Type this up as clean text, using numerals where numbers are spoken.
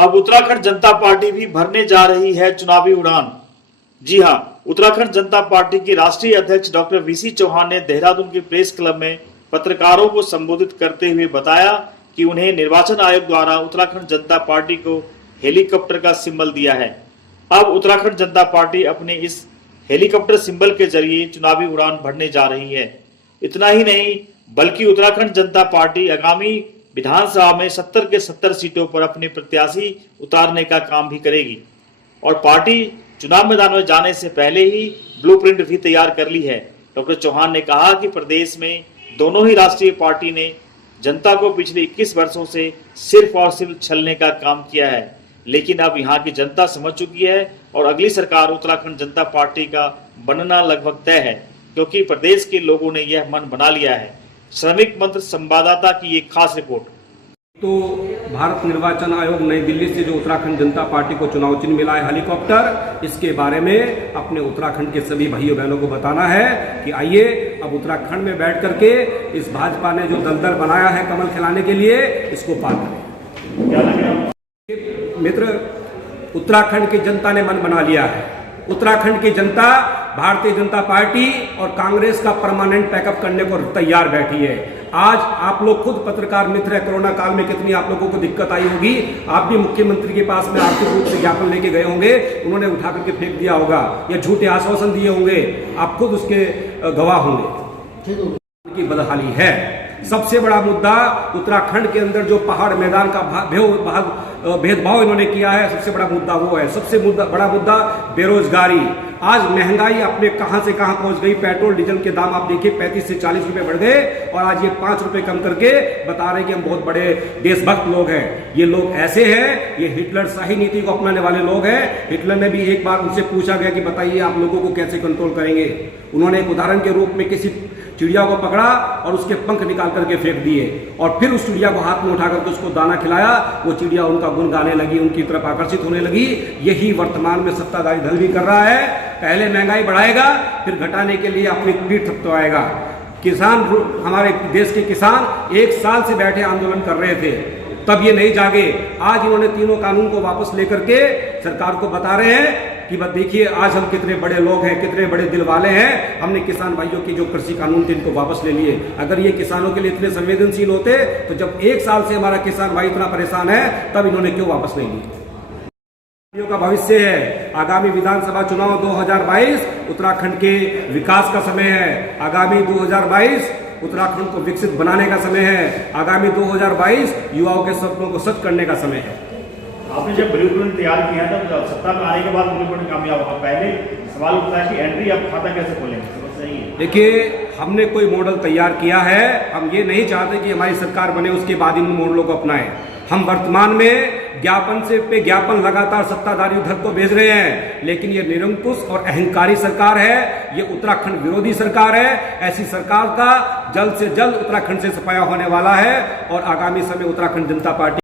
अब उत्तराखंड जनता पार्टी भी भरने जा रही है चुनावी उड़ान। जी हां, उत्तराखंड जनता पार्टी की राष्ट्रीय अध्यक्ष डॉक्टर वीसी चौहान ने देहरादून के प्रेस क्लब में पत्रकारों को संबोधित करते हुए बताया कि उन्हें निर्वाचन आयोग द्वारा उत्तराखंड जनता पार्टी को हेलीकॉप्टर का सिंबल दिया है। अब उत्तराखंड जनता पार्टी अपने इस हेलीकॉप्टर सिंबल के जरिए चुनावी उड़ान भरने जा रही है। इतना ही नहीं, बल्कि उत्तराखंड जनता पार्टी आगामी विधानसभा में 70 के 70 सीटों पर अपने प्रत्याशी उतारने का काम भी करेगी और पार्टी चुनाव मैदान में जाने से पहले ही ब्लूप्रिंट भी तैयार कर ली है। डॉक्टर चौहान ने कहा कि प्रदेश में दोनों ही राष्ट्रीय पार्टी ने जनता को पिछले 21 वर्षों से सिर्फ और सिर्फ छलने का काम किया है, लेकिन अब यहाँ की जनता समझ चुकी है और अगली सरकार उत्तराखंड जनता पार्टी का बनना लगभग तय है, क्योंकि प्रदेश के लोगों ने यह मन बना लिया है। श्रमिक मंत्र संवाददाता की एक खास रिपोर्ट। तो भारत निर्वाचन आयोग नई दिल्ली से जो उत्तराखंड जनता पार्टी को चुनाव चिन्ह मिला है हेलीकॉप्टर, इसके बारे में अपने उत्तराखंड के सभी भाइयों बहनों को बताना है कि आइए अब उत्तराखंड में बैठ करके इस भाजपा ने जो दलदल बनाया है कमल खिलाने के लिए, इसको पार करें। मित्र, उत्तराखंड की जनता ने मन बना लिया है। उत्तराखंड की जनता भारतीय जनता पार्टी और कांग्रेस का परमानेंट पैकअप करने को तैयार बैठी है। आज आप लोग खुद पत्रकार मित्र है, कोरोना काल में कितनी आप लोगों को दिक्कत आई होगी। आप भी मुख्यमंत्री के पास में आर्थिक रूप से ज्ञापन लेके गए होंगे, उन्होंने उठा करके फेंक दिया होगा या झूठे आश्वासन दिए होंगे, आप खुद उसके गवाह होंगे। की बदहाली है। सबसे बड़ा मुद्दा उत्तराखंड के अंदर जो पहाड़ मैदान का भेदभाव इन्होंने किया है, सबसे बड़ा मुद्दा वो है। सबसे बड़ा मुद्दा बेरोजगारी। आज महंगाई अपने कहां से कहां पहुंच गई। पेट्रोल डीजल के दाम आप देखिए 35 से 40 रुपए बढ़ गए और आज ये 5 रुपए कम करके बता रहे हैं कि हम बहुत बड़े देशभक्त लोग हैं। ये लोग ऐसे हैं, ये हिटलर शाही नीति को अपनाने वाले लोग हैं। हिटलर ने भी एक बार उनसे पूछा गया कि बताइए आप लोगों को कैसे कंट्रोल करेंगे। उन्होंने एक उदाहरण के रूप में किसी चिड़िया को पकड़ा और उसके पंख निकाल करके फेंक दिए और फिर उस चिड़िया को हाथ में उठा करके उसको दाना खिलाया। वो चिड़िया उनका गुण गाने लगी, उनकी तरफ आकर्षित होने लगी। यही वर्तमान में सत्ताधारी दल भी कर रहा है। पहले महंगाई बढ़ाएगा, फिर घटाने के लिए अपनी पीठ थपथपाएगा। किसान, हमारे देश के किसान 1 साल से बैठे आंदोलन कर रहे थे, तब ये नहीं जागे। आज इन्होंने तीनों कानून को वापस लेकर के सरकार को बता रहे हैं कि बस देखिए आज हम कितने बड़े लोग हैं, कितने बड़े दिल वाले हैं। हमने किसान भाइयों की जो कृषि कानून थे इनको वापस ले लिए। अगर ये किसानों के लिए इतने संवेदनशील होते तो जब 1 साल से हमारा किसान भाई इतना परेशान है, तब इन्होंने क्यों वापस ले लिए। का भविष्य है। आगामी विधानसभा चुनाव 2022 उत्तराखंड के विकास का समय है। आगामी 2022 उत्तराखंड को विकसित बनाने का समय है। आगामी 2022 युवाओं के सपनों को सच करने का समय है। आपने जब ब्लूप्रिंट तैयार किया था तो सत्ता में आने के बाद ब्लूप्रिंट कामयाब होगा। पहले सवाल उठता है कि एंट्री आप खाता कैसे खोलेंगे। देखिए, हमने कोई मॉडल तैयार किया है। हम ये नहीं चाहते कि हमारी सरकार बने उसके बाद इन मॉडलों को अपनाएं। हम वर्तमान में ज्ञापन से पे ज्ञापन लगातार सत्ताधारी धर को भेज रहे हैं, लेकिन ये निरंकुश और अहंकारी सरकार है। ये उत्तराखंड विरोधी सरकार है। ऐसी सरकार का जल्द से जल्द उत्तराखंड से सफाया होने वाला है और आगामी समय उत्तराखंड जनता पार्टी